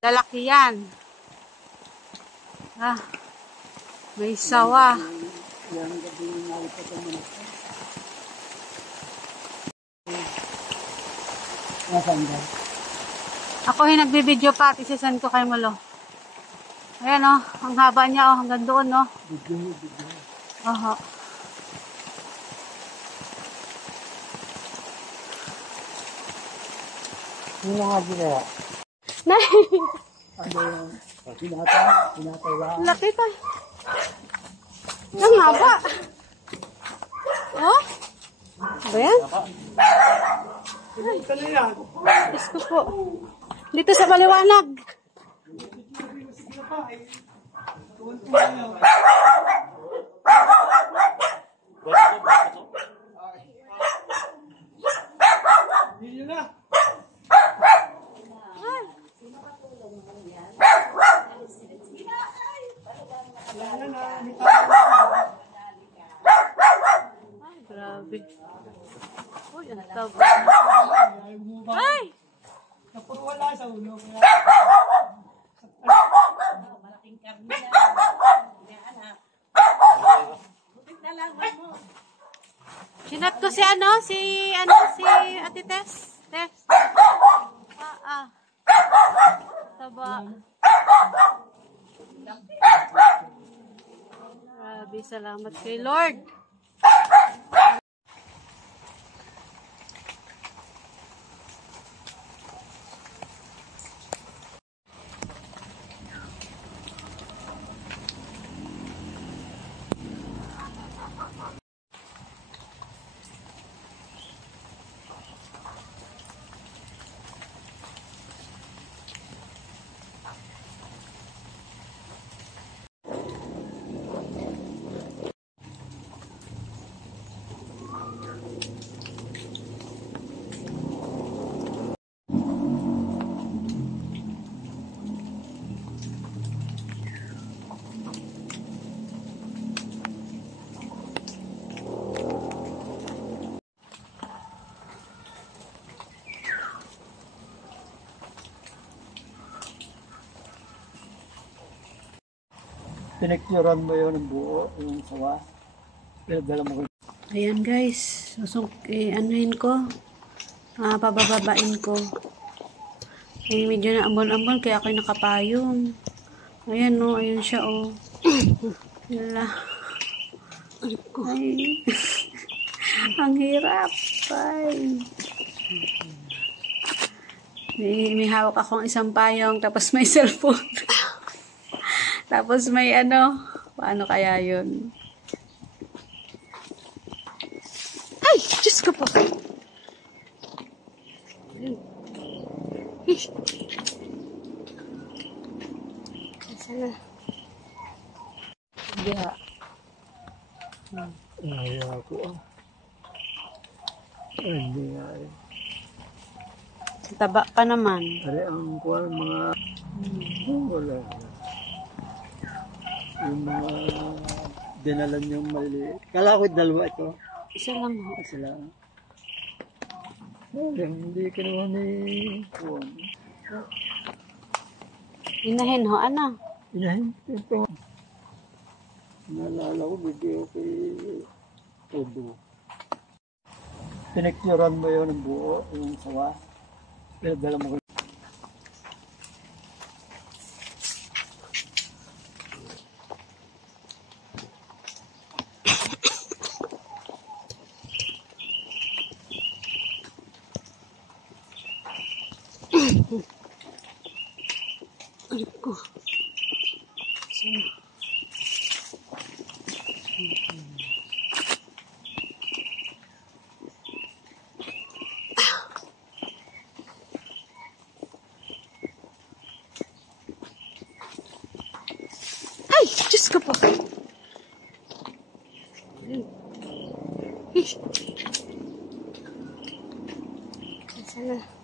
Lalaki yan. Ah, may sawa. Ako yung nagbibideo pa. Isasend ko kay Malo. Ayan o. Ang haba niya o. Hanggang doon o. Oho. Hindi na nga ginawa. Ano yung sinatay. Laki pa. Ang haba. Oh? Ba yan? Diyos ko po. Dito sa maliwanag. Ay, grabe. Uy, ang taba. Ay! Napuro wala sa ulo. Malaking karne na. Sinat ko si si Ate Tess. Tess. Taba. Grabe, salamat kay Lord. Pinikturan mo yun ng buo, yung sawa. Pinadala mo ko. Ayan guys, anuhin ko. Pabababain ko. Medyo na ambon-ambon kaya ako'y nakapayong. Ayan no, ayun siya oh. Yala. Ay. Ang hirap. Ay. May hawak akong isang payong tapos may cellphone. Tapos may paano kaya yun? Ay! Diyos ko po! Sana. Hindi ha. Ay, ako hindi nga eh. Taba pa naman. Ari ang kuwan mga wala. Yung mga dinalan yung maliliit. Kala ko dalawa ito. Isa lang ho. Sila. Hindi kinuha ni kuwan. Inahin ho, Inahin ito. Naalala ko video kay Todo. Pinikturan mo yun ng buo, yung sawa. Pinadala mo ko. Ay ko. Sana. Ay! Diyos ko po! Sana.